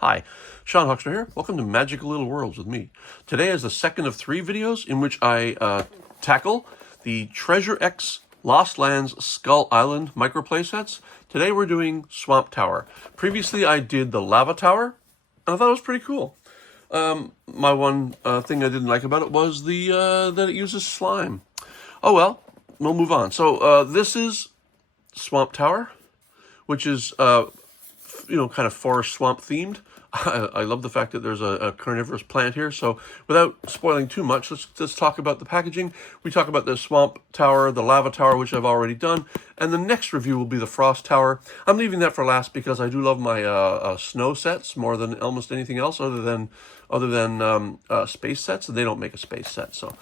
Hi, Sean Huxter here. Welcome to Magical Little Worlds with me. Today is the second of 3 videos in which I tackle the Treasure X Lost Lands Skull Island micro playsets. Today we're doing Swamp Tower. Previously I did the Lava Tower, and I thought it was pretty cool. My one thing I didn't like about it was that it uses slime. Oh well, we'll move on. So this is Swamp Tower, which is kind of forest swamp themed. I love the fact that there's a carnivorous plant here. So without spoiling too much, let's talk about the packaging. We talk about the Swamp Tower, the Lava Tower, which I've already done, and the next review will be the Frost Tower. I'm leaving that for last because I do love my snow sets more than almost anything else, other than space sets, and they don't make a space set. So.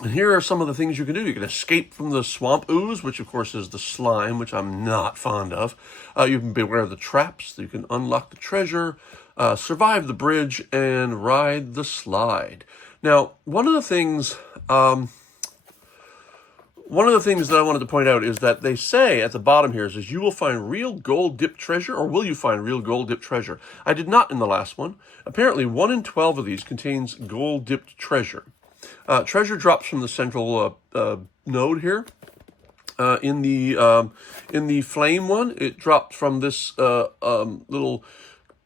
And here are some of the things you can do. You can escape from the swamp ooze, which of course is the slime, which I'm not fond of. You can beware of the traps. You can unlock the treasure, survive the bridge, and ride the slide. Now, one of the things that I wanted to point out is that they say at the bottom here is you will find real gold-dipped treasure, or will you find real gold-dipped treasure? I did not in the last one. Apparently, 1 in 12 of these contains gold-dipped treasure. Treasure drops from the central node here. In the flame one, it dropped from this little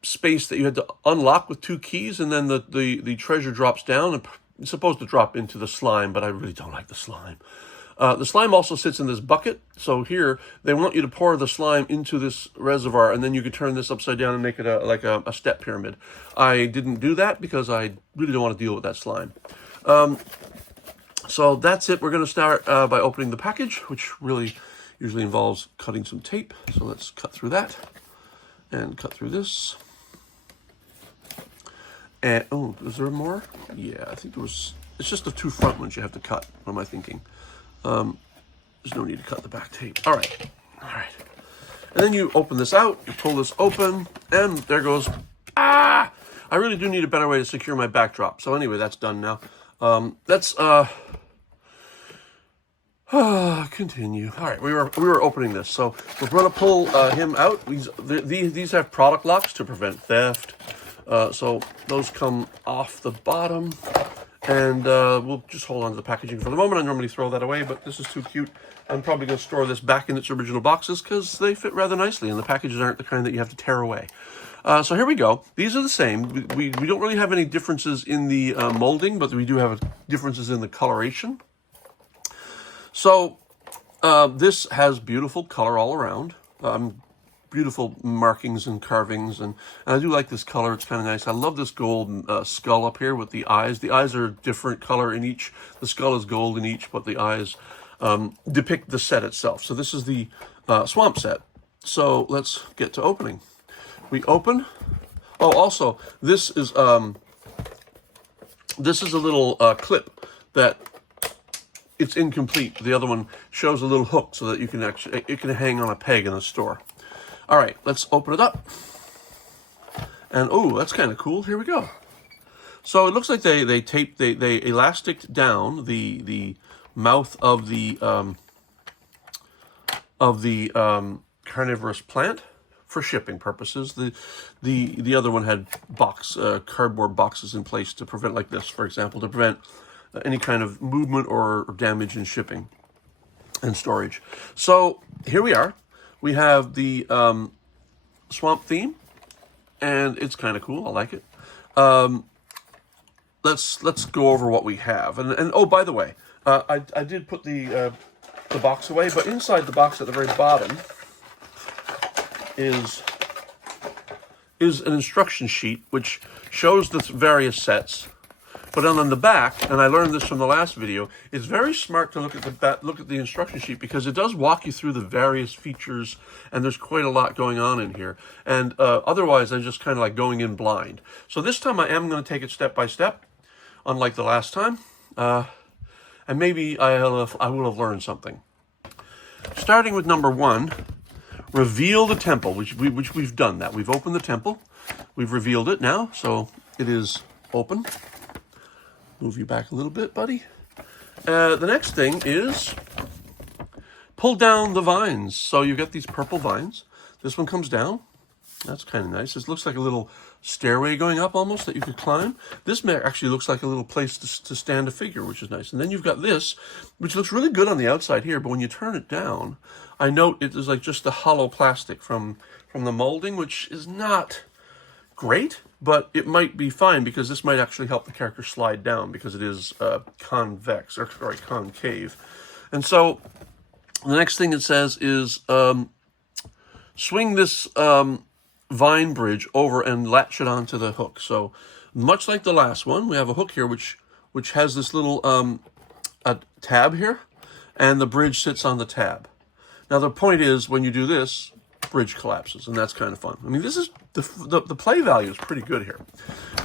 space that you had to unlock with 2 keys, and then the treasure drops down. And it's supposed to drop into the slime, but I really don't like the slime. The slime also sits in this bucket. So here, they want you to pour the slime into this reservoir, and then you could turn this upside down and make it like a step pyramid. I didn't do that because I really don't want to deal with that slime. So that's it. We're going to start by opening the package, which really usually involves cutting some tape. So let's cut through that and cut through this. And, oh, is there more? Yeah, I think there was, it's just the 2 front ones you have to cut. What am I thinking? There's no need to cut the back tape. All right. And then you open this out, you pull this open, and there goes, I really do need a better way to secure my backdrop. So anyway, that's done now. Let's continue. All right, we were opening this, so we're going to pull him out. These have product locks to prevent theft, so those come off the bottom, and we'll just hold on to the packaging for the moment. I normally throw that away, but this is too cute. I'm probably going to store this back in its original boxes because they fit rather nicely, and the packages aren't the kind that you have to tear away. So here we go. These are the same. We don't really have any differences in the molding, but we do have differences in the coloration. So this has beautiful color all around. Beautiful markings and carvings, and I do like this color. It's kind of nice. I love this gold skull up here with the eyes. The eyes are different color in each. The skull is gold in each, but the eyes depict the set itself. So this is the swamp set. So let's get to opening. We open. Oh, also, this is a little clip that it's incomplete. The other one shows a little hook so that it can hang on a peg in a store. All right, let's open it up. And oh, that's kind of cool. Here we go. So it looks like they elasticed down the mouth of the carnivorous plant for shipping purposes. The other one had cardboard boxes in place to prevent, like this, for example, to prevent any kind of movement or damage in shipping and storage. So here we are. We have the swamp theme, and it's kind of cool. I like it. Let's go over what we have. And oh, by the way, I did put the box away, but inside the box at the very bottom is an instruction sheet which shows the various sets. But on the back, and I learned this from the last video, it's very smart to look at the instruction sheet because it does walk you through the various features, and there's quite a lot going on in here. And otherwise, I'm just kind of like going in blind. So this time I am going to take it step by step, unlike the last time, and maybe I will have learned something. Starting with number 1. Reveal the temple, which we've done that. We've opened the temple. We've revealed it now, so it is open. Move you back a little bit, buddy. The next thing is pull down the vines. So you get these purple vines. This one comes down. That's kind of nice. This looks like a little stairway going up almost that you could climb. This actually looks like a little place to stand a figure, which is nice. And then you've got this, which looks really good on the outside here, but when you turn it down, I note it is like just the hollow plastic from the molding, which is not great, but it might be fine because this might actually help the character slide down because it is convex, or sorry, concave. And so the next thing it says is swing this vine bridge over and latch it onto the hook. So much like the last one, we have a hook here which has this little a tab here, and the bridge sits on the tab. Now the point is, when you do this, bridge collapses, and that's kind of fun. I mean, this is the play value is pretty good here.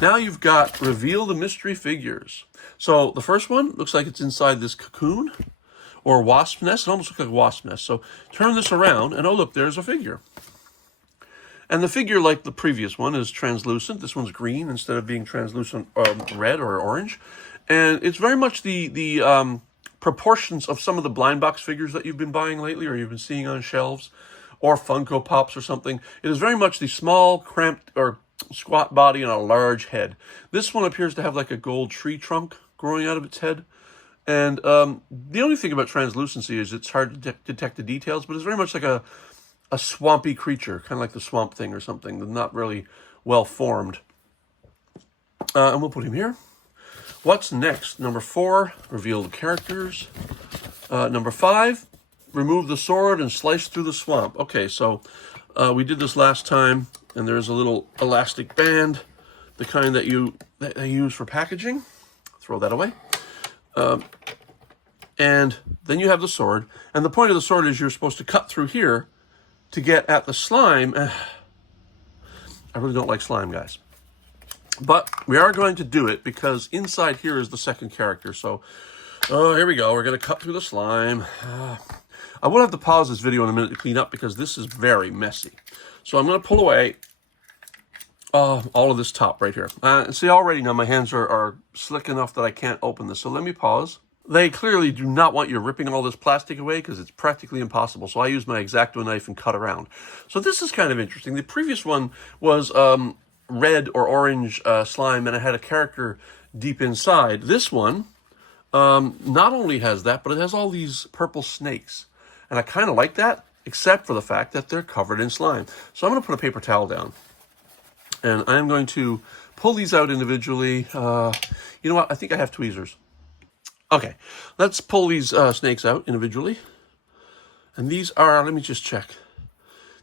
Now you've got reveal the mystery figures. So the first one looks like it's inside this cocoon or wasp nest. It almost looks like a wasp nest. So turn this around, and oh look, there's a figure. And the figure, like the previous one, is translucent. This one's green instead of being translucent red or orange. And it's very much the proportions of some of the blind box figures that you've been buying lately or you've been seeing on shelves, or Funko Pops or something. It is very much the small, cramped, or squat body and a large head. This one appears to have like a gold tree trunk growing out of its head. And the only thing about translucency is it's hard to detect the details, but it's very much like a swampy creature, kind of like the Swamp Thing or something, not really well formed. And we'll put him here. What's next? Number 4, reveal the characters. Number 5, remove the sword and slice through the swamp. Okay, so we did this last time, and there's a little elastic band, the kind that they use for packaging. Throw that away. And then you have the sword, and the point of the sword is you're supposed to cut through here to get at the slime. I really don't like slime, guys. But we are going to do it because inside here is the second character. So, here we go. We're going to cut through the slime. I will have to pause this video in a minute to clean up because this is very messy. So I'm going to pull away all of this top right here. And see, already now my hands are slick enough that I can't open this. So let me pause. They clearly do not want you ripping all this plastic away because it's practically impossible. So I use my X-Acto knife and cut around. So this is kind of interesting. The previous one was red or orange slime, and it had a character deep inside. This one not only has that, but it has all these purple snakes. And I kind of like that, except for the fact that they're covered in slime. So I'm going to put a paper towel down. And I'm going to pull these out individually. You know what? I think I have tweezers. Okay, let's pull these snakes out individually. And these are, let me just check.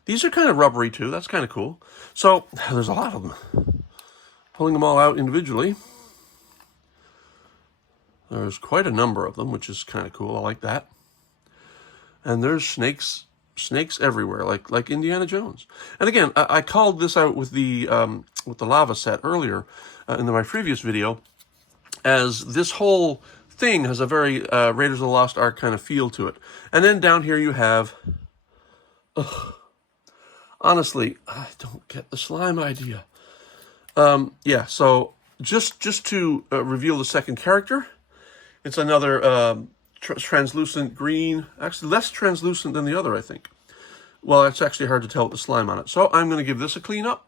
These are kind of rubbery too. That's kind of cool. So there's a lot of them. Pulling them all out individually. There's quite a number of them, which is kind of cool. I like that. And there's snakes everywhere, like Indiana Jones. And again, I called this out with the lava set earlier in my previous video, as this whole thing has a very Raiders of the Lost Ark kind of feel to it. And then down here you have, honestly, I don't get the slime idea. Yeah, so just to reveal the second character, it's another translucent green, actually less translucent than the other, I think. Well, it's actually hard to tell with the slime on it. So I'm going to give this a clean up.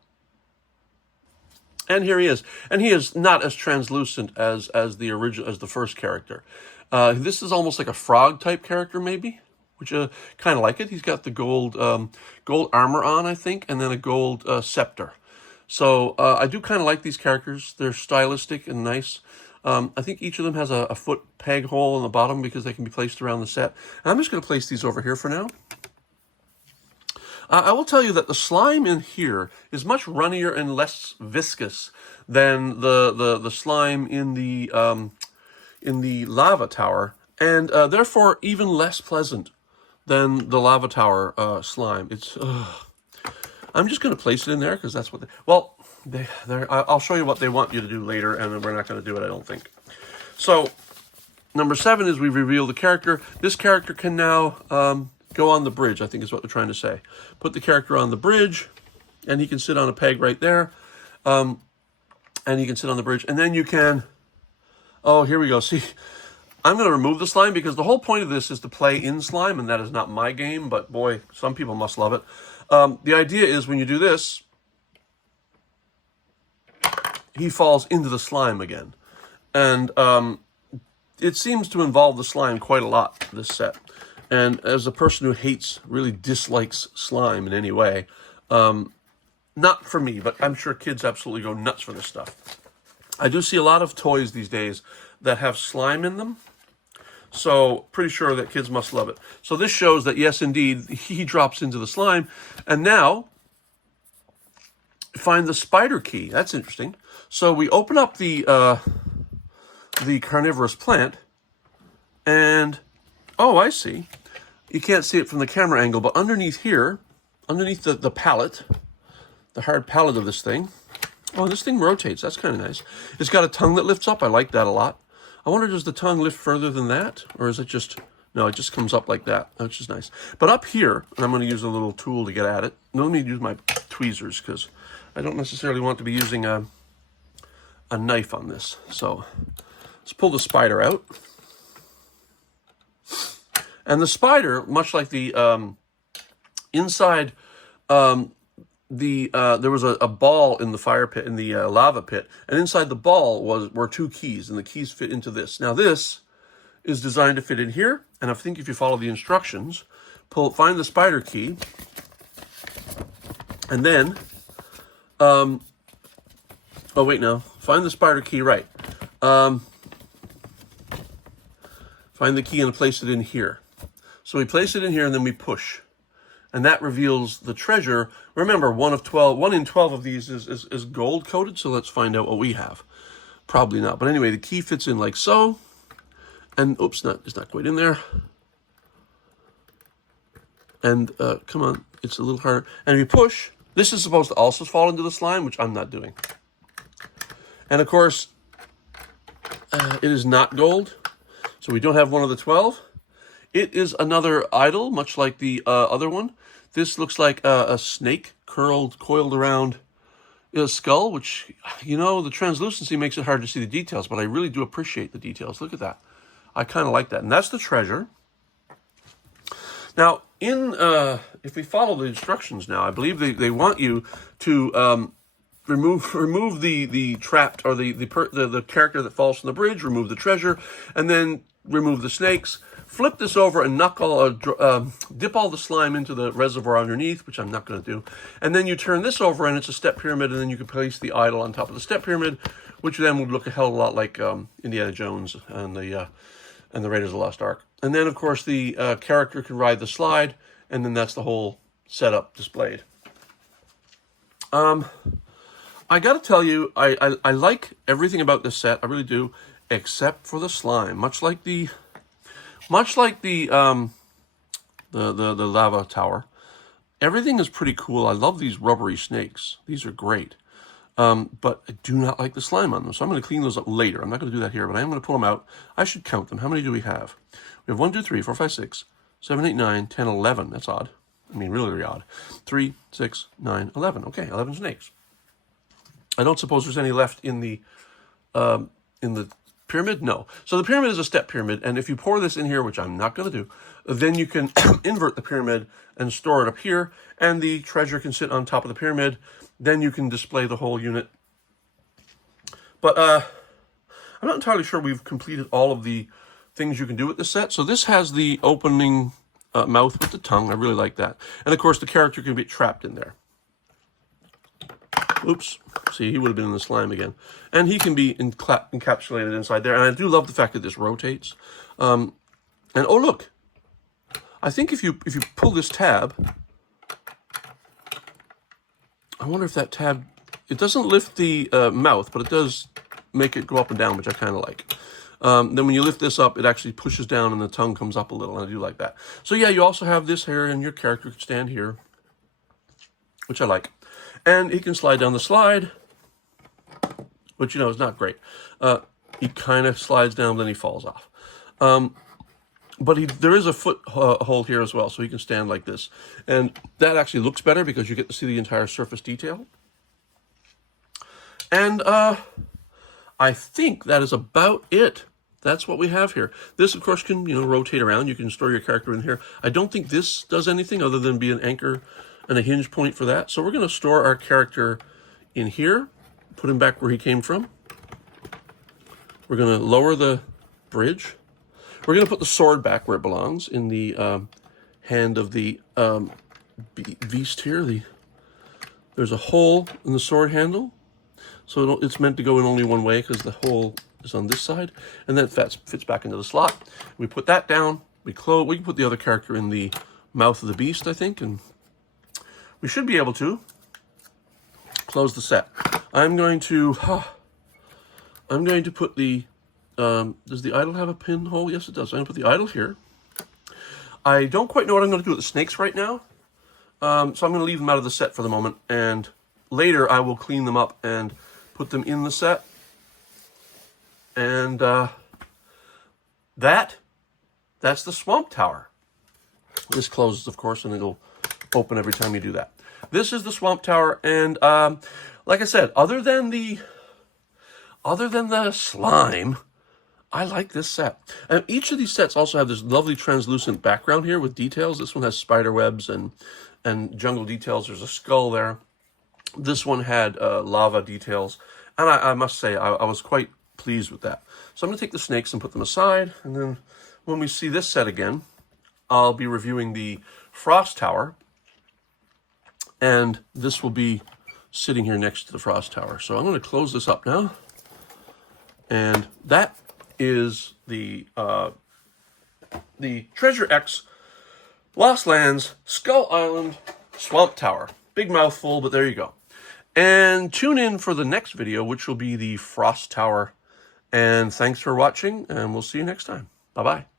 And here he is. And he is not as translucent as the original, as the first character. This is almost like a frog type character, maybe, which kind of like it. He's got the gold armor on, I think, and then a gold scepter. So I do kind of like these characters. They're stylistic and nice. I think each of them has a foot peg hole in the bottom because they can be placed around the set. And I'm just going to place these over here for now. I will tell you that the slime in here is much runnier and less viscous than the slime in the lava tower, and therefore even less pleasant than the lava tower slime. It's I'm just going to place it in there because that's what I'll show you what they want you to do later, and we're not going to do it, I don't think. So number 7 is we reveal the character. This character can now go on the bridge, I think is what they're trying to say. Put the character on the bridge, and he can sit on a peg right there. And he can sit on the bridge, and then you can, oh, here we go. See, I'm going to remove the slime because the whole point of this is to play in slime, and that is not my game, but boy, some people must love it. The idea is when you do this, he falls into the slime again. And it seems to involve the slime quite a lot, this set. And as a person who really dislikes slime in any way, not for me, but I'm sure kids absolutely go nuts for this stuff. I do see a lot of toys these days that have slime in them. So pretty sure that kids must love it. So this shows that, yes, indeed, he drops into the slime. And now, find the spider key. That's interesting. So we open up the carnivorous plant, and, oh, I see. You can't see it from the camera angle, but underneath here, underneath the palate, the hard palate of this thing, oh, this thing rotates. That's kind of nice. It's got a tongue that lifts up. I like that a lot. I wonder, does the tongue lift further than that? Or is it just, no, it just comes up like that, which is nice. But up here, and I'm going to use a little tool to get at it. Let me use my tweezers, because I don't necessarily want to be using a knife on this. So let's pull the spider out. And the spider, much like the inside, there was a ball in the fire pit, in the lava pit, and inside the ball were two keys, and the keys fit into this. Now this is designed to fit in here, and I think if you follow the instructions, find the spider key, and then, oh wait, no, find the spider key, right. Find the key and place it in here. So we place it in here, and then we push. And that reveals the treasure. Remember, 1 in 12 of these is gold coated, so let's find out what we have. Probably not. But anyway, the key fits in like so. And, oops, it's not quite in there. And, come on, it's a little harder. And if you push, this is supposed to also fall into the slime, which I'm not doing. And, of course, it is not gold. So we don't have 1 of the 12. It is another idol, much like the other one. This looks like a snake coiled around a skull, which, you know, the translucency makes it hard to see the details, but I really do appreciate the details. Look at that. I kind of like that. And that's the treasure. Now, if we follow the instructions now, I believe they want you to remove the trapped, or the character that falls from the bridge, remove the treasure, and then remove the snakes. Flip this over and dip all the slime into the reservoir underneath, which I'm not going to do. And then you turn this over, and it's a step pyramid, and then you can place the idol on top of the step pyramid, which then would look a hell of a lot like Indiana Jones and the Raiders of the Lost Ark. And then, of course, the character can ride the slide, and then that's the whole setup displayed. I got to tell you, I like everything about this set. I really do, except for the slime. Much like the lava tower, everything is pretty cool. I love these rubbery snakes. These are great. But I do not like the slime on them. So I'm going to clean those up later. I'm not going to do that here, but I am going to pull them out. I should count them. How many do we have? We have 1, 2, 3, 4, 5, 6, 7, 8, 9, 10, 11. That's odd. I mean, really, really odd. 3, 6, 9, 11. Okay, 11 snakes. I don't suppose there's any left in the pyramid? No. So the pyramid is a step pyramid, and if you pour this in here, which I'm not going to do, then you can invert the pyramid and store it up here, and the treasure can sit on top of the pyramid. Then you can display the whole unit. But I'm not entirely sure we've completed all of the things you can do with this set. So this has the opening mouth with the tongue. I really like that. And of course, the character can be trapped in there. Oops. See, he would have been in the slime again. And he can be encapsulated inside there. And I do love the fact that this rotates. And oh, look. I think if you pull this tab, I wonder if that tab, it doesn't lift the mouth, but it does make it go up and down, which I kind of like. Then when you lift this up, it actually pushes down and the tongue comes up a little, and I do like that. So yeah, you also have this here, and your character can stand here, which I like. And he can slide down the slide, which, you know, is not great. He kind of slides down, then he falls off. But there is a foothold here as well, so he can stand like this. And that actually looks better because you get to see the entire surface detail. And I think that is about it. That's what we have here. This, of course, can, you know, rotate around. You can store your character in here. I don't think this does anything other than be an anchor and a hinge point for that. So we're going to store our character in here. put him back where he came from. We're going to lower the bridge. We're going to put the sword back where it belongs, in the hand of the beast here. There's a hole in the sword handle, so it's meant to go in only one way because the hole is on this side, and then it fits back into the slot. We put that down. We can put the other character in the mouth of the beast, I think, and we should be able to close the set. I'm going to put the, does the idol have a pinhole? Yes, it does. I'm going to put the idol here. I don't quite know what I'm going to do with the snakes right now, so I'm going to leave them out of the set for the moment, and later I will clean them up and put them in the set. And that's the Swamp Tower. This closes, of course, and it'll open every time you do that. This is the Swamp Tower, and like I said, other than the slime, I like this set. And each of these sets also have this lovely translucent background here with details. This one has spider webs and jungle details. There's a skull there. This one had lava details, and I must say I was quite pleased with that. So I'm going to take the snakes and put them aside, and then when we see this set again, I'll be reviewing the Frost Tower, and this will be sitting here next to the Frost Tower. So I'm going to close this up now, and that is the Treasure X Lost Lands Skull Island Swamp Tower. Big mouthful, but there you go. And tune in for the next video, which will be the Frost Tower. And thanks for watching, and we'll see you next time. Bye-bye.